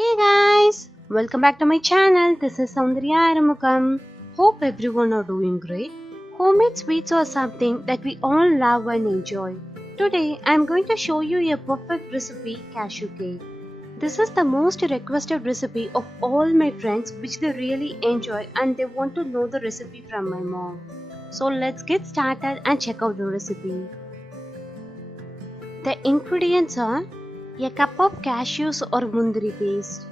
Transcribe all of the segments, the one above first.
Hey guys, welcome back to my channel. This is Soundarya Arumugam. Hope everyone are doing great. Homemade sweets are something that we all love and enjoy. Today I am going to show you a perfect recipe cashew cake. This is the most requested recipe of all my friends which they really enjoy and they want to know the recipe from my mom. So let's get started and check out the recipe. The ingredients are a cup of cashews or mundri paste.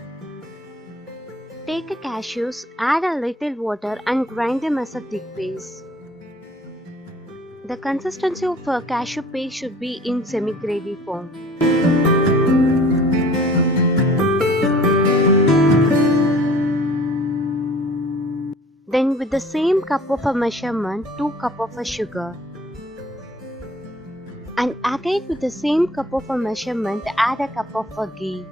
Take cashews, add a little water and grind them as a thick paste. The consistency of a cashew paste should be in semi-gravy form. Then with the same cup of a measurement, 2 cups of a sugar. And again with the same cup of a measurement, add a cup of a ghee.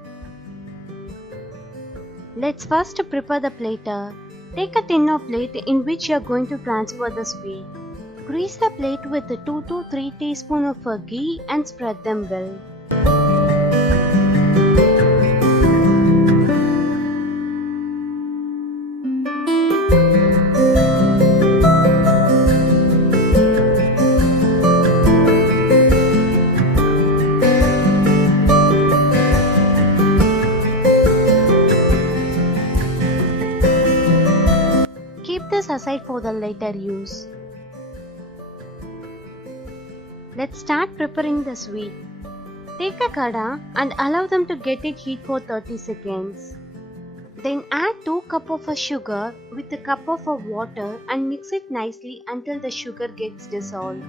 Let's first prepare the platter. Take a thinner plate in which you are going to transfer the sweet. Grease the plate with 2 to 3 teaspoons of a ghee and spread them well. Keep this aside for the later use. Let's start preparing the sweet. Take a kada and allow them to get it heat for 30 seconds. Then add 2 cups of sugar with a cup of water and mix it nicely until the sugar gets dissolved.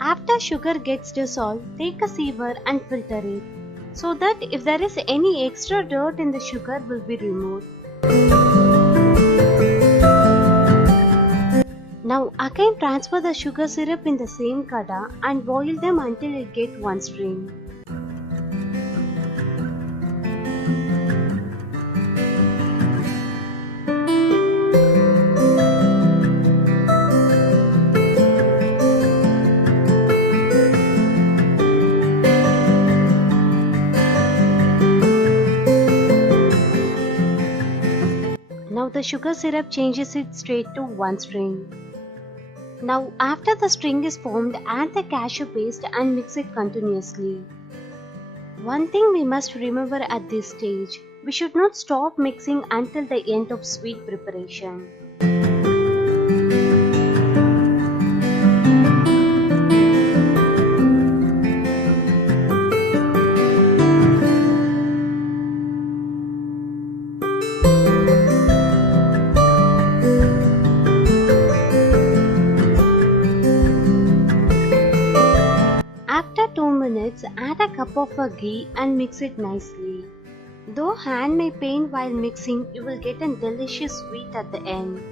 After sugar gets dissolved, take a sieve and filter it so that if there is any extra dirt in the sugar will be removed. Now again transfer the sugar syrup in the same kada and boil them until it gets one stream. Now the sugar syrup changes its state to one string. Now after the string is formed, add the cashew paste and mix it continuously. One thing we must remember at this stage, we should not stop mixing until the end of sweet preparation. After 2 minutes, add a cup of ghee and mix it nicely. Though hand may pain while mixing, you will get a delicious sweet at the end.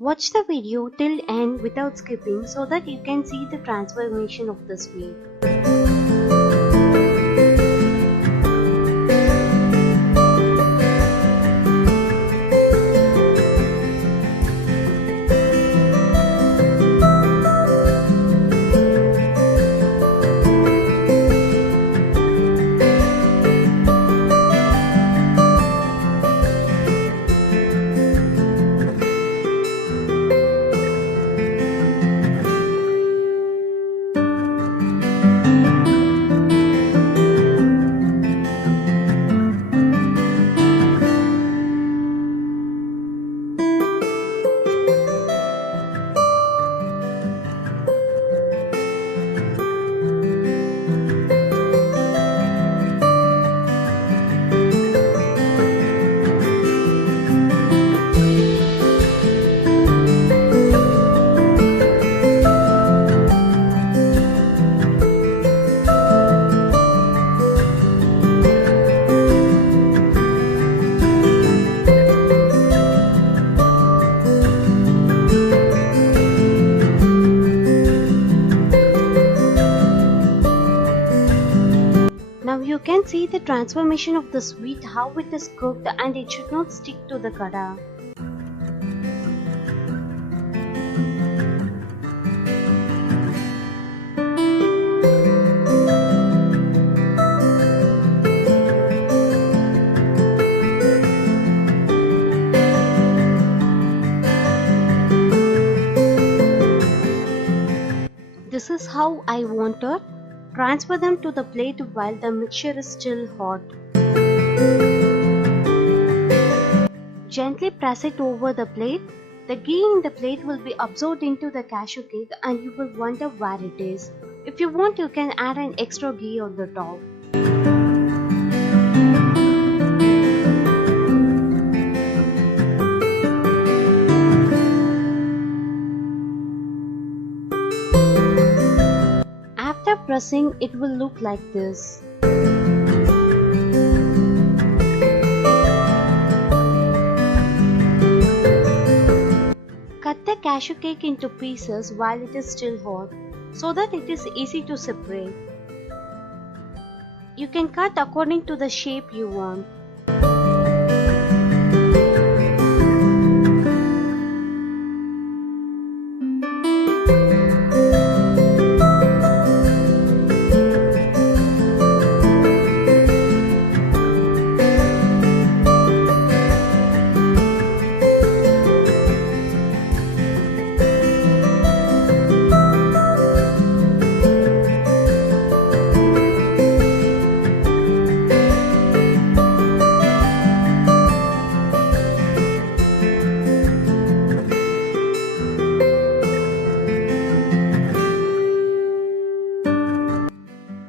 Watch the video till end without skipping so that you can see the transformation of the sweet. You can see the transformation of the sweet, how it is cooked and it should not stick to the kada. This is how I want it. Transfer them to the plate while the mixture is still hot. Gently press it over the plate. The ghee in the plate will be absorbed into the cashew cake and you will wonder where it is. If you want, you can add an extra ghee on the top. After pressing, it will look like this. Cut the cashew cake into pieces while it is still hot, so that it is easy to separate. You can cut according to the shape you want.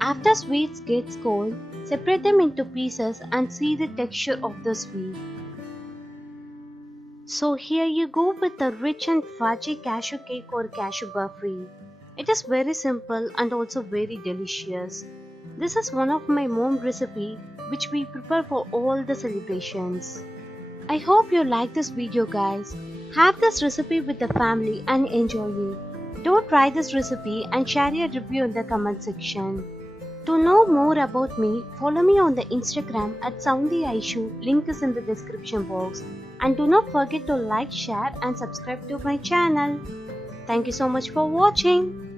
After sweets gets cold, separate them into pieces and see the texture of the sweet. So here you go with the rich and fudgy cashew cake or cashew burfi. It is very simple and also very delicious. This is one of my mom recipe which we prepare for all the celebrations. I hope you like this video guys. Have this recipe with the family and enjoy it. Do try this recipe and share your review in the comment section. To know more about me, follow me on the Instagram at Soundy Aishu, link is in the description box. And do not forget to like, share and subscribe to my channel. Thank you so much for watching.